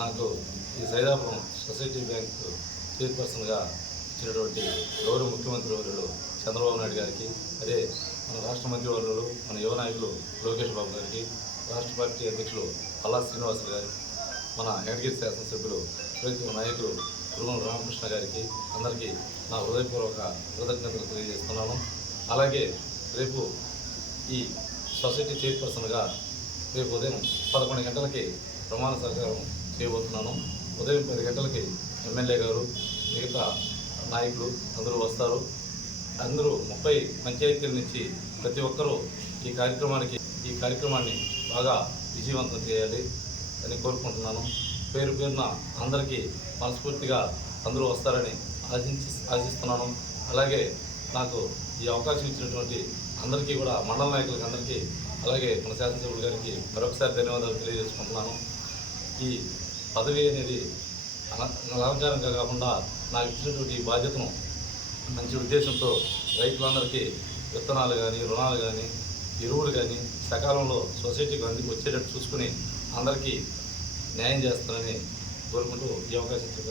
నాకు ఈ Saidapuram society bank చైర్పర్సన్గా ఇచ్చినటువంటి గౌరవ ముఖ్యమంత్రి వర్యులు చంద్రబాబు నాయుడు గారికి అదే మన రాష్ట్ర మంత్రివర్యులు మన యువ నాయకులు లోకేష్ బాబు గారికి రాష్ట్ర పార్టీ అధ్యక్షులు అల్లా శ్రీనివాసులు గారు మన ఎడగిరి శాసనసభ్యులు ప్రీతమ నాయకులు కురుమల రామకృష్ణ గారికి అందరికీ నా హృదయపూర్వక కృతజ్ఞతలు తెలియజేస్తున్నాను. అలాగే రేపు ఈ సొసైటీ చైర్పర్సన్గా రేపు ఉదయం పదకొండు గంటలకి ప్రమాణ సహకారం చేయబోతున్నాను. ఉదయం పది గంటలకి ఎమ్మెల్యే గారు మిగతా నాయకులు అందరూ వస్తారు. అందరూ ముప్పై పంచాయతీల నుంచి ప్రతి ఒక్కరూ ఈ కార్యక్రమానికి ఈ కార్యక్రమాన్ని బాగా విజయవంతం చేయాలి అని కోరుకుంటున్నాను. పేరు పేరున అందరికీ మనస్ఫూర్తిగా అందరూ వస్తారని ఆశించి ఆశిస్తున్నాను. అలాగే నాకు ఈ అవకాశం ఇచ్చినటువంటి అందరికీ కూడా మండల నాయకులకి అందరికీ అలాగే మన శాసనసభ్యుల గారికి మరొకసారి ధన్యవాదాలు తెలియజేసుకుంటున్నాను. ఈ పదవి అనేది అలంకారంగా కాకుండా నాకు ఇచ్చినటువంటి బాధ్యతను మంచి ఉద్దేశంతో రైతులందరికీ విత్తనాలు కానీ రుణాలు కానీ ఎరువులు కానీ సకాలంలో సొసైటీకి అంది వచ్చేటట్టు చూసుకుని అందరికీ న్యాయం చేస్తానని కోరుకుంటూ ఈ అవకాశం ఇచ్చిన